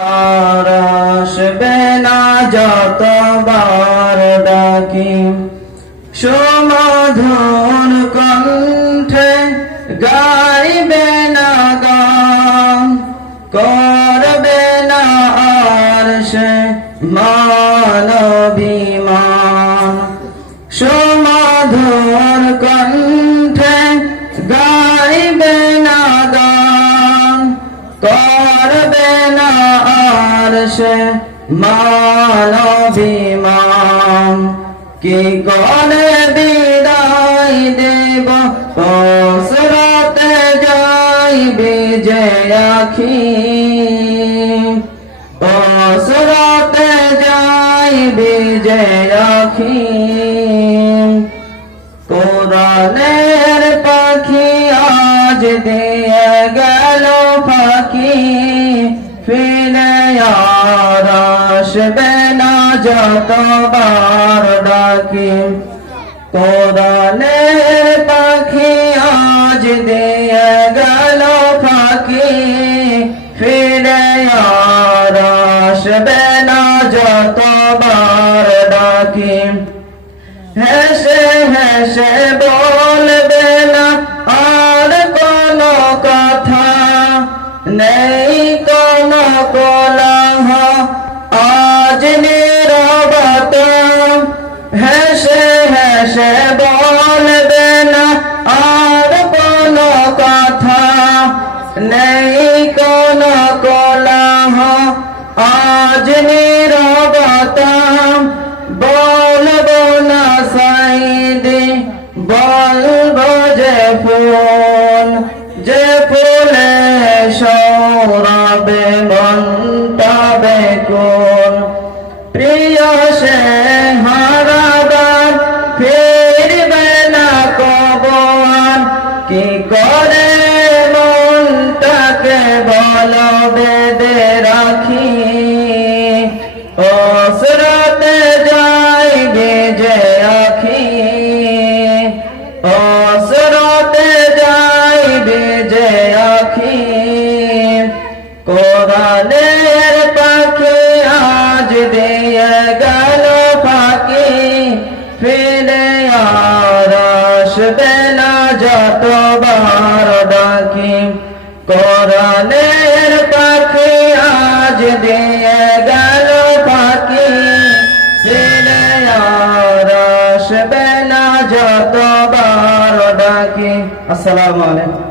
আর আসবে না যতবার ডাকি, সুমধুর কণ্ঠে গাইবে না গান, করবে না আর সে মানবিমান। সুমধুর কণ্ঠে গাইবে না গান, করবে না আর সে মানবিমান। কি করে বিদায় দেব পসরাতে যাইবে যে আখি, পসরাতে যাইবে যে আখি। কোরআনের পাখি আজ দিয়ে গেল ফাঁকি, ফিরে আর আসবে না যতবার ডাকি। কোরআনের পাখি আজ দিয়ে গেল ফাঁকি, ফিরে আর আসবে না যতবার ডাকি। হেসে হেসে বলবে না আর কোনো কথা, নেই কোনো কোলাহ আজ নীরবতা। হেসে হেসে বলবে না আর কোনো কথা, নেই কোনো কোলাহ আজ নীরবতা। বলবো না সাইদি, বলবো যে ফুল, যে ফুলে সৌরভে মনটা বেকুল। প্রিয় সে হারাবার ফিরবে না কবর, কি করে মনটাকে বলো বেঁধে রাখি। পসরাতে যাইবে যে আখি, পসরাতে যাইবে যে আখি। কোরআনের পাখি আজ দিয়ে গেল ফাঁকি, ফিরে আর আসবে না যতবার ডাকি। কোরআনের পাখি আজ দিয়ে গেল ফাঁকি, ফিরে আর আসবে না যতবার ডাকি। আসসালামু আলাইকুম।